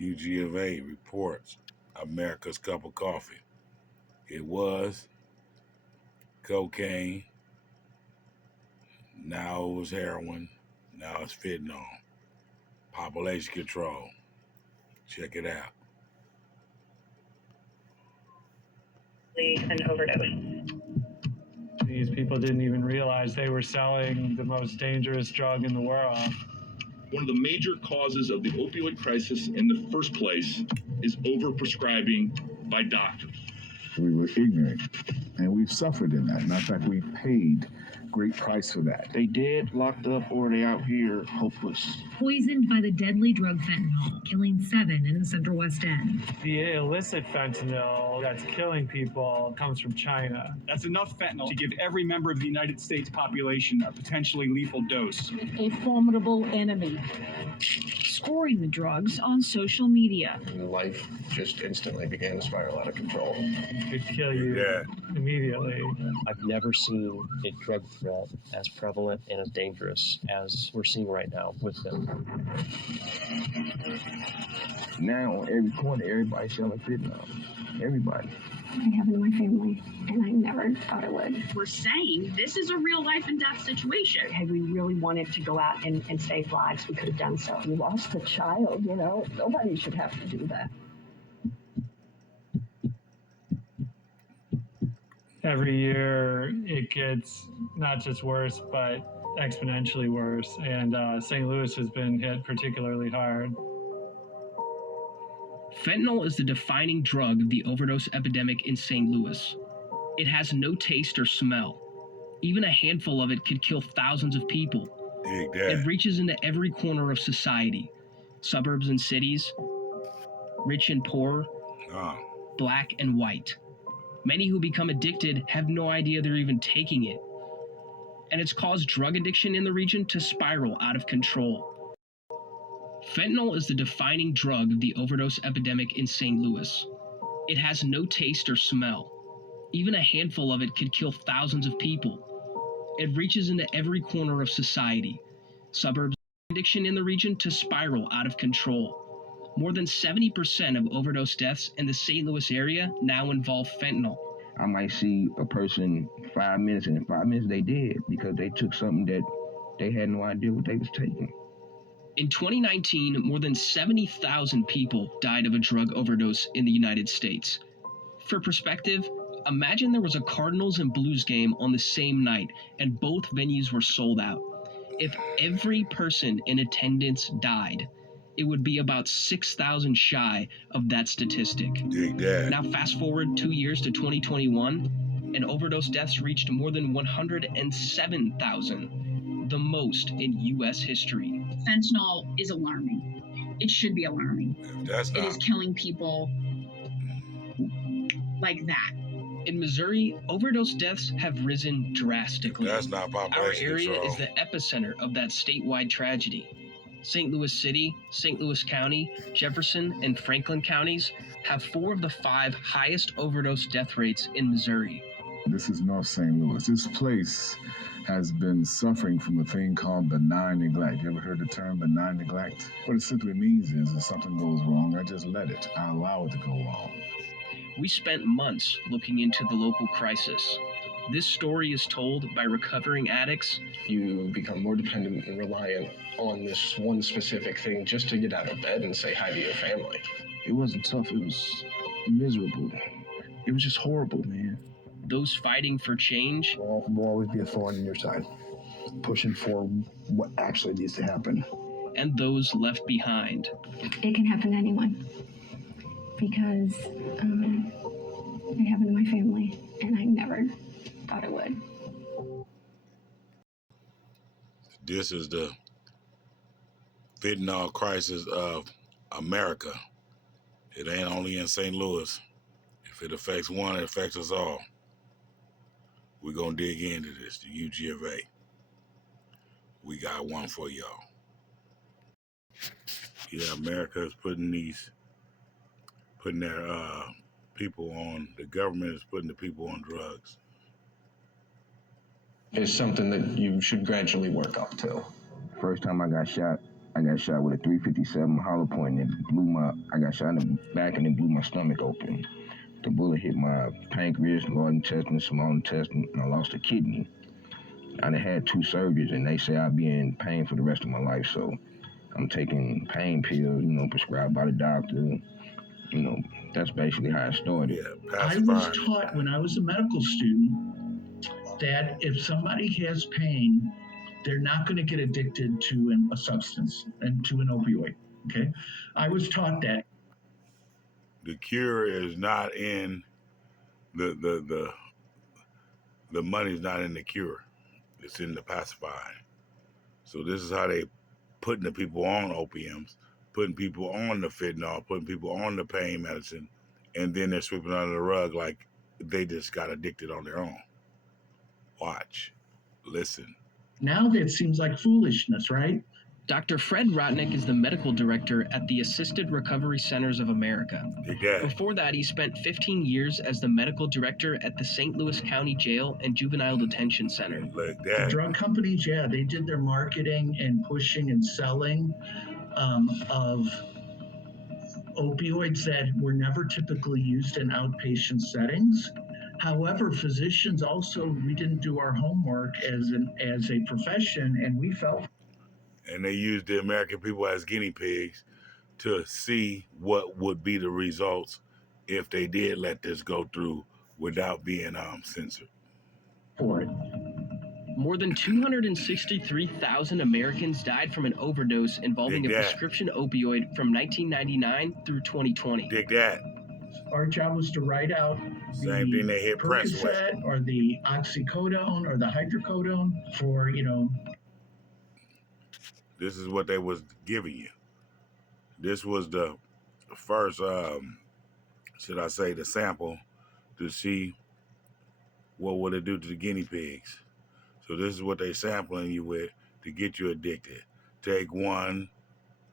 UG of A reports America's cup of coffee. It was cocaine, now it was heroin, now it's fentanyl. Population control. Check it out. An overdose. These people didn't even realize they were selling the most dangerous drug in the world. One of the major causes of the opioid crisis in the first place is overprescribing by doctors. We were ignorant, and we've suffered in that. Matter of fact, we paid great price for that. They dead, locked up, or they out here hopeless. Poisoned by the deadly drug fentanyl, killing 7 in the Central West End. The illicit fentanyl that's killing people comes from China. That's enough fentanyl to give every member of the United States population a potentially lethal dose. A formidable enemy. Scoring the drugs on social media. And life just instantly began to spiral out of control. It could kill you immediately. I've never seen a drug threat as prevalent and as dangerous as we're seeing right now with them. Now on every corner, everybody's selling fentanyl. Everybody. I have it in my family, and I never thought it would. We're saying this is a real life and death situation. Had we really wanted to go out and save lives, we could have done so. We lost a child, you know. Nobody should have to do that. Every year it gets not just worse, but exponentially worse. And St. Louis has been hit particularly hard. Fentanyl is the defining drug of the overdose epidemic in St. Louis. It has no taste or smell. Even a handful of it could kill thousands of people. It reaches into every corner of society, suburbs and cities, rich and poor, black and white. Many who become addicted have no idea they're even taking it. And it's caused drug addiction in the region to spiral out of control. Fentanyl is the defining drug of the overdose epidemic in St. Louis. It has no taste or smell. Even a handful of it could kill thousands of people. It reaches into every corner of society, suburbs, addiction in the region to spiral out of control. More than 70% of overdose deaths in the St. Louis area now involve fentanyl. I might see a person 5 minutes, and in 5 minutes they dead because they took something that they had no idea what they was taking. In 2019, more than 70,000 people died of a drug overdose in the United States. For perspective, imagine there was a Cardinals and Blues game on the same night and both venues were sold out. If every person in attendance died, it would be about 6,000 shy of that statistic. Now fast forward 2 years to 2021, and overdose deaths reached more than 107,000, the most in U.S. history. Fentanyl is alarming. It should be alarming. It is killing people like that. In Missouri, overdose deaths have risen drastically. That's not population Our area control. is the epicenter of that statewide tragedy. St. Louis City, St. Louis County, Jefferson, and Franklin counties have 4 of the 5 highest overdose death rates in Missouri. This is North St. Louis. This place has been suffering from a thing called benign neglect. You ever heard the term benign neglect? What it simply means is if something goes wrong, I just let it. I allow it to go wrong. We spent months looking into the local crisis. This story is told by recovering addicts. You become more dependent and reliant on this one specific thing just to get out of bed and say hi to your family. It wasn't tough, it was miserable. It was just horrible, man. Those fighting for change will always be a thorn in your side, pushing for what actually needs to happen. And those left behind. It can happen to anyone because it happened to my family, and I never thought it would. This is the fentanyl crisis of America. It ain't only in St. Louis. If it affects one, it affects us all. We're going to dig into this, the UG of A. We got one for y'all. Yeah, America is putting their people on, the government is putting the people on drugs. It's something that you should gradually work up to. First time I got shot, I got shot with a 357 hollow point and I got shot in the back and it blew my stomach open. The bullet hit my pancreas, large intestine, small intestine, and I lost a kidney. I done had 2 surgeries and they say I'll be in pain for the rest of my life, so I'm taking pain pills, prescribed by the doctor. That's basically how it started. Yeah, I was taught when I was a medical student that if somebody has pain, they're not going to get addicted to a substance and to an opioid. Okay, I was taught that. The cure is not in the money's not in the cure. It's in the pacifying. So this is how they putting the people on opiums, putting people on the fentanyl, putting people on the pain medicine, and then they're sweeping under the rug like they just got addicted on their own. Watch. Listen. Now that seems like foolishness, right? Dr. Fred Rotnick is the medical director at the Assisted Recovery Centers of America. Before that, he spent 15 years as the medical director at the St. Louis County Jail and Juvenile Detention Center. The drug companies, they did their marketing and pushing and selling of opioids that were never typically used in outpatient settings. However, physicians also, we didn't do our homework as a profession, and we felt. And they used the American people as guinea pigs to see what would be the results if they did let this go through without being censored. For it. More than 263,000 Americans died from an overdose involving a prescription opioid from 1999 through 2020. Dig that. Our job was to write out same thing they hit press with, or the oxycodone or the hydrocodone for, This is what they was giving you. This was the first, should I say, the sample to see what would it do to the guinea pigs. So this is what they sampling you with to get you addicted. Take 1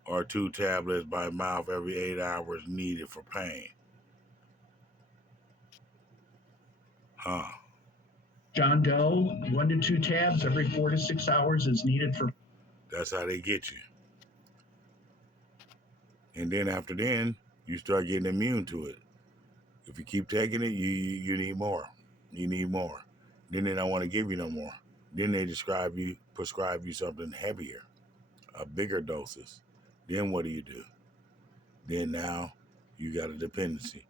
or 2 tablets by mouth every 8 hours needed for pain. John Doe, 1 to 2 tabs every 4 to 6 hours is needed for. That's how they get you. And then after then, you start getting immune to it. If you keep taking it, you need more. You need more. Then they don't want to give you no more. Then they prescribe you something heavier, a bigger doses. Then what do? Then now you got a dependency.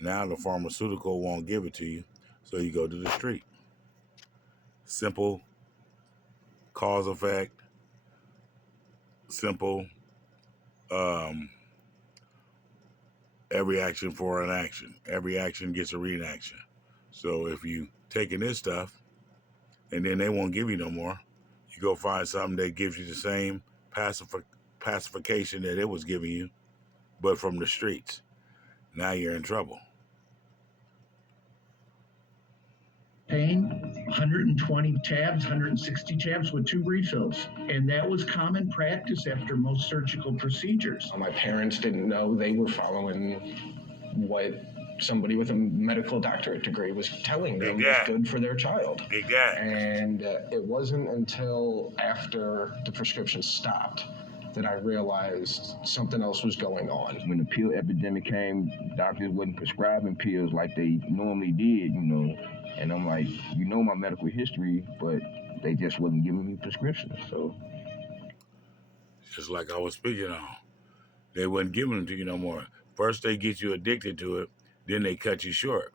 Now the pharmaceutical won't give it to you, so you go to the street. Simple cause effect. Simple every action for an action. Every action gets a reaction. So if you taking this stuff and then they won't give you no more, you go find something that gives you the same pacification that it was giving you, but from the streets. Now you're in trouble. Pain, 120 tabs, 160 tabs with 2 refills. And that was common practice after most surgical procedures. My parents didn't know. They were following what somebody with a medical doctorate degree was telling them was good for their child. And it wasn't until after the prescription stopped that I realized something else was going on. When the pill epidemic came, doctors wasn't prescribing pills like they normally did, And I'm like, my medical history, but they just wasn't giving me prescriptions, so. Just like I was speaking on. They wasn't giving them to you no more. First they get you addicted to it, then they cut you short.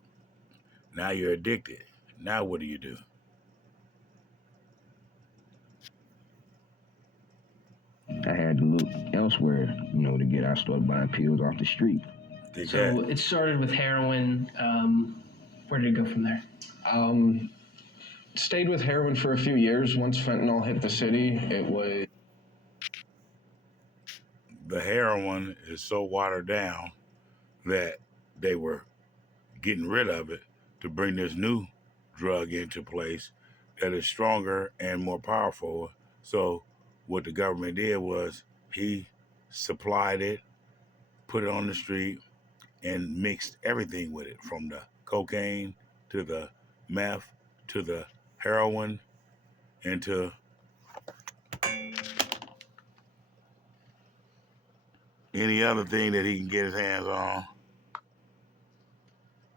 Now you're addicted. Now what do? I had to look elsewhere, I started buying pills off the street. So it started with heroin. Where did it go from there? Stayed with heroin for a few years. Once fentanyl hit the city, it was... The heroin is so watered down that they were getting rid of it to bring this new drug into place that is stronger and more powerful. So what the government did was he supplied it, put it on the street, and mixed everything with it, from the cocaine to the meth to the heroin and to any other thing that he can get his hands on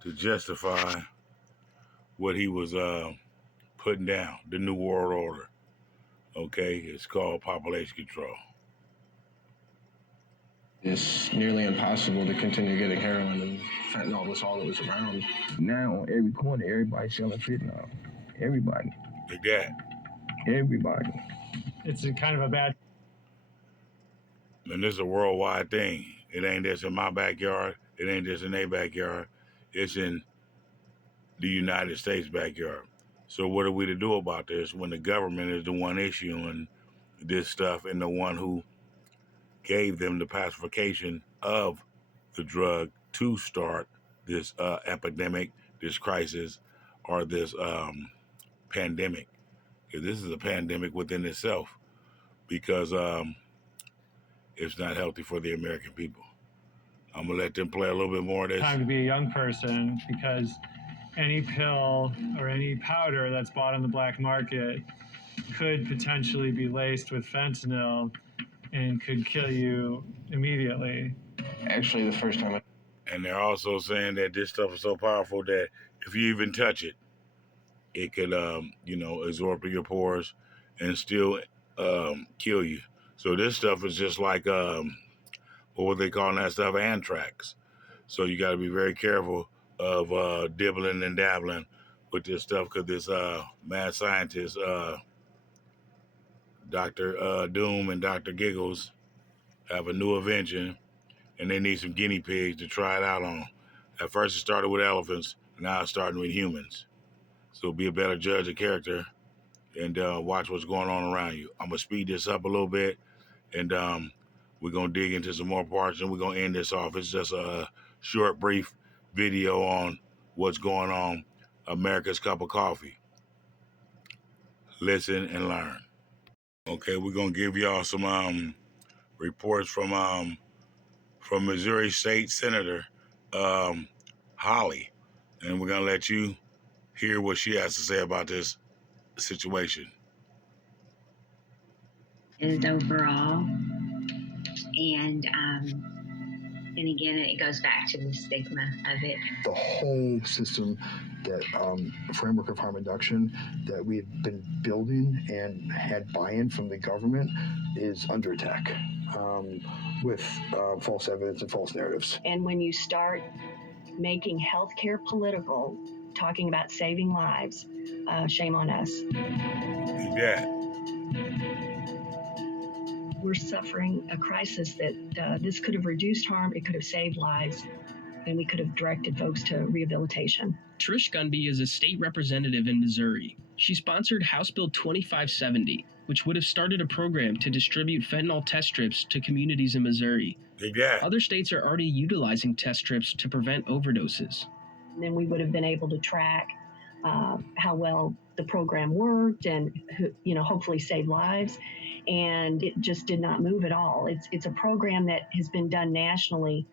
to justify what he was putting down, the New World Order. Okay, it's called population control. It's nearly impossible to continue getting heroin, and fentanyl was all that was around. Now on every corner, everybody's selling fentanyl. Everybody. Like that. Everybody. It's kind of a bad. And this is a worldwide thing. It ain't just in my backyard. It ain't just in their backyard. It's in the United States backyard. So what are we to do about this when the government is the one issuing this stuff and the one who gave them the pacification of the drug to start this epidemic, this crisis, or this pandemic? Because this is a pandemic within itself, because it's not healthy for the American people. I'm gonna let them play a little bit more of this. Time to be a young person, because any pill or any powder that's bought on the black market could potentially be laced with fentanyl and could kill you immediately. Actually, the first time And they're also saying that this stuff is so powerful that if you even touch it, it could, absorb through your pores and still kill you. So this stuff is just like, what were they calling that stuff? Anthrax. So you got to be very careful of dibbling and dabbling with this stuff, because this mad scientist, Dr. Doom and Dr. Giggles, have a new invention, and they need some guinea pigs to try it out on. At first it started with elephants, now it's starting with humans. So be a better judge of character and watch what's going on around you. I'm going to speed this up a little bit, and we're going to dig into some more parts, and we're going to end this off. It's just a short, brief video on what's going on. America's Cup of Coffee. Listen and learn. Okay, we're going to give y'all some reports from Missouri State Senator Holly, and we're going to let you hear what she has to say about this situation. Is overall, and again, it goes back to the stigma of it. The whole system, that framework of harm reduction that we've been building and had buy-in from the government is under attack with false evidence and false narratives. And when you start making healthcare political, talking about saving lives, shame on us. Yeah. We're suffering a crisis that this could have reduced harm, it could have saved lives, and we could have directed folks to rehabilitation. Trish Gunby is a state representative in Missouri. She sponsored House Bill 2570, which would have started a program to distribute fentanyl test strips to communities in Missouri. Other states are already utilizing test strips to prevent overdoses. And then we would have been able to track how well the program worked and, hopefully save lives. And it just did not move at all. It's a program that has been done nationally.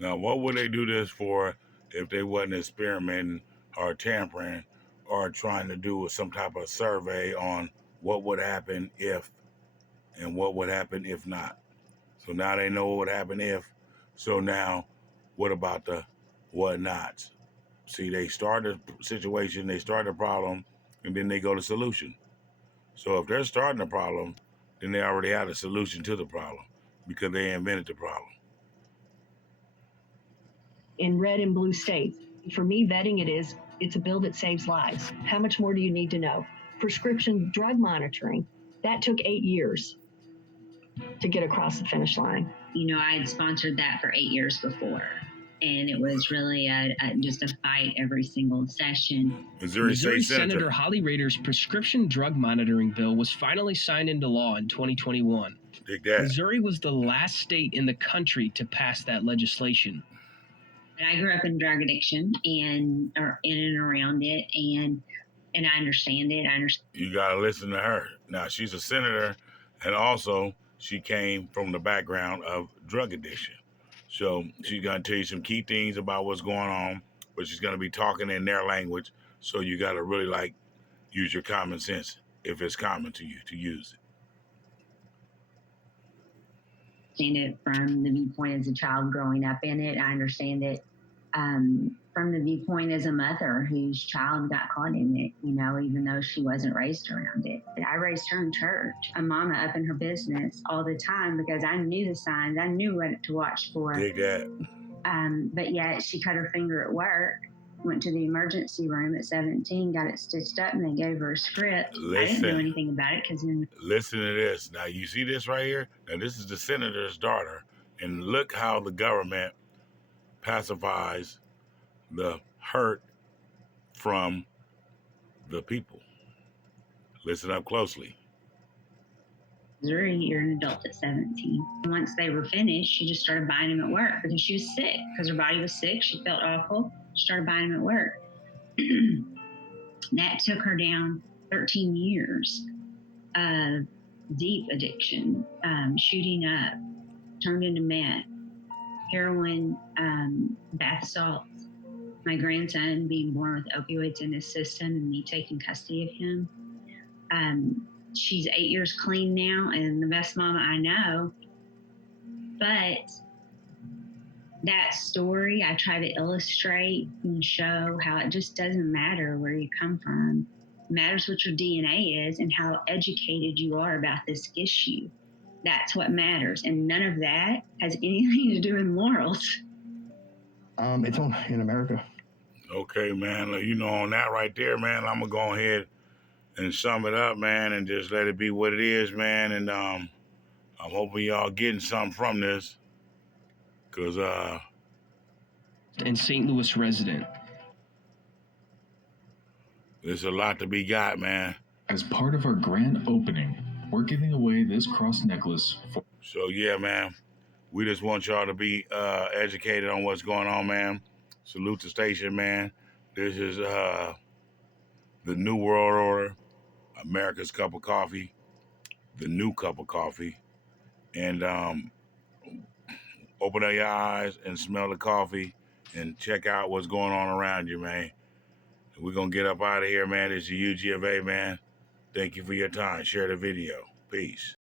Now, what would they do this for if they wasn't experimenting or tampering or trying to do some type of survey on what would happen if and what would happen if not? So now they know what would happen if. So now, what about the what nots? See, they start a situation, they start a problem, and then they go to solution. So if they're starting a problem, then they already had a solution to the problem because they invented the problem. In red and blue states, for me, vetting it's a bill that saves lives. How much more do you need to know? Prescription drug monitoring, that took 8 years to get across the finish line. I had sponsored that for 8 years before, and it was really just a fight every single session. Missouri Senator Holly Rader's prescription drug monitoring bill was finally signed into law in 2021. Missouri was the last state in the country to pass that legislation. I grew up in drug addiction and in and around it, and I understand it. You gotta listen to her. Now, she's a senator, and also she came from the background of drug addiction. So she's gonna tell you some key things about what's going on, but she's gonna be talking in their language. So you gotta really use your common sense if it's common to you to use it. understand it from the viewpoint as a child growing up in it. I understand it from the viewpoint as a mother whose child got caught in it, you know, even though she wasn't raised around it. I raised her in church, a mama up in her business all the time because I knew the signs. I knew what to watch for. Dig that. But yet she cut her finger at work, went to the emergency room at 17, got it stitched up, and they gave her a script. I didn't know anything about it because listen to this. Now, you see this right here? Now, this is the senator's daughter. And look how the government pacifies the hurt from the people. Listen up closely. Missouri, you're an adult at 17. Once they were finished, she just started buying them at work because she was sick, because her body was sick. She felt awful. She started buying them at work. That took her down 13 years of deep addiction, shooting up, turned into meth, heroin, bath salts. My grandson being born with opioids in his system and me taking custody of him. She's 8 years clean now and the best mama I know. But that story, I try to illustrate and show how it just doesn't matter where you come from. It matters what your DNA is and how educated you are about this issue. That's what matters. And none of that has anything to do with morals. It's only in America. Okay, man. You know, on that right there, man, I'm going to go ahead and sum it up, man, and just let it be what it is, man. And I'm hoping y'all getting something from this. Because, and St. Louis resident. There's a lot to be got, man. As part of our grand opening, we're giving away this cross necklace for... So, yeah, man. We just want y'all to be educated on what's going on, man. Salute the station, man. This is the New World Order, America's Cup of Coffee, the new cup of coffee. And open up your eyes and smell the coffee and check out what's going on around you, man. We're going to get up out of here, man. This is UG of A, man. Thank you for your time. Share the video. Peace.